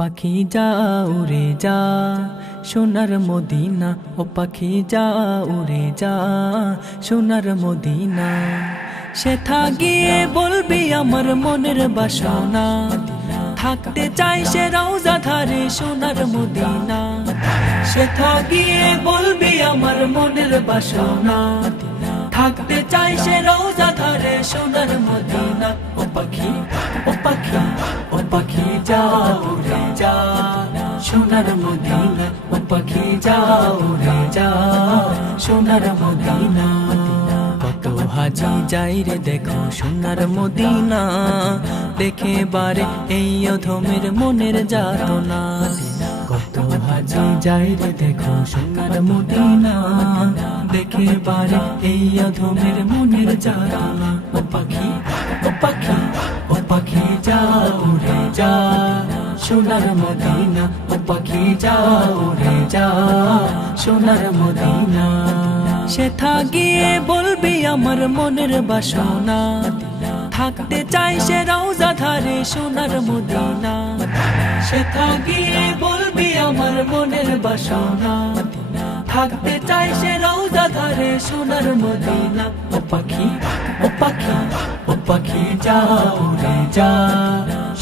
পাখি যা উড়ে যা সোনার মদিনা, ও পাখি যা উড়ে যা সোনার মদিনা। সেথা গিয়ে বলবি আমার মনের বাসনা, থাকতে চাই সে রওজা ধারে সোনার মদিনা। সেথা গিয়ে বলবি আমার মনের বাসনা, থাকতে চাই সে রওজা ধারে সোনার মদিনা। ও পাখি, ও পাখি, ও পাখি যা উড়ে যা সোনার মদিনা, ও পাখি যা উড়ে যা সোনার মদিনা। কত হাজি যাই রে দেখো সোনার মদিনা, দেখে বারে এই অধমের মনের যাতনা। কত হাজি যাই রে দেখো সোনার মদিনা, দেখে বারে এই অধমের মনের যাতনা। ও পাখি, ও পাখি, ও পাখি যা উড়ে যা সোনার মদিনা, ও পাখি যা উড়ে যা সোনার মদিনা। সেথা গিয়ে বলবি আমার মনের বাসনা, থাকতে চাই সে রওজা ধারে সোনার মদিনা। সেথা গিয়ে বলবি আমার মনের বাসনা, থাকতে চাই সে রওজা ধারে সোনার মদিনা। ও পাখি, ও পাখি, ও পাখি যা উড়ে যা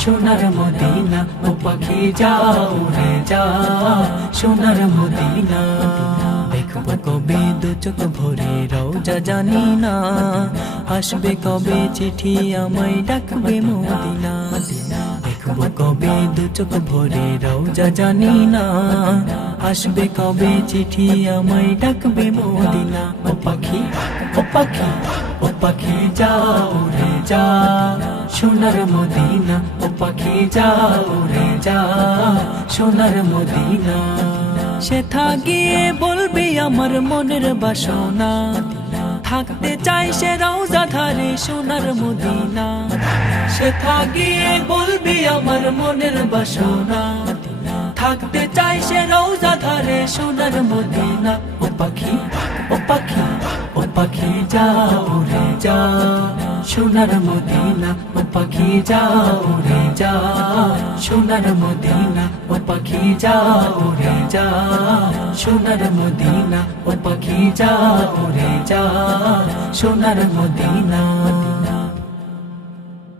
সোনার মদিনা, ও পাখি যা উড়ে যা সোনার মদিনা। দেখবো কবে দু চোখ ভরে রওজা জানি না, আসবে কবে চিঠি আমায় ডাকবে মদিনা। দেখবো কবে দু চোখ ভরে রওজা জানি না, আসবে কবে চিঠি আমায় ডাকবে মদিনা। ও পাখি, ও পাখি, ও পাখি যা উড়ে যা সোনার মদিনা, ও পাখি যা উড়ে যা সোনার মদিনা। সেথা গিয়ে বলবি আমার মনের বাসনা, থাকতে চাই সে রওজা ধারে সোনার মদিনা। সেথা গিয়ে বলবি আমার মনের বাসনা, থাকতে চাই সে রওজা ধারে সোনার মদিনা। ও পাখি, ও পাখি, ও পাখি যা উড়ে যা সোনার মদিনা, ও পাখি যা উড়ে যা সোনার মদিনা। ও পাখি যা উড়ে যা সোনার মদিনা, ও পাখি যা উড়ে যা সোনার মদিনা।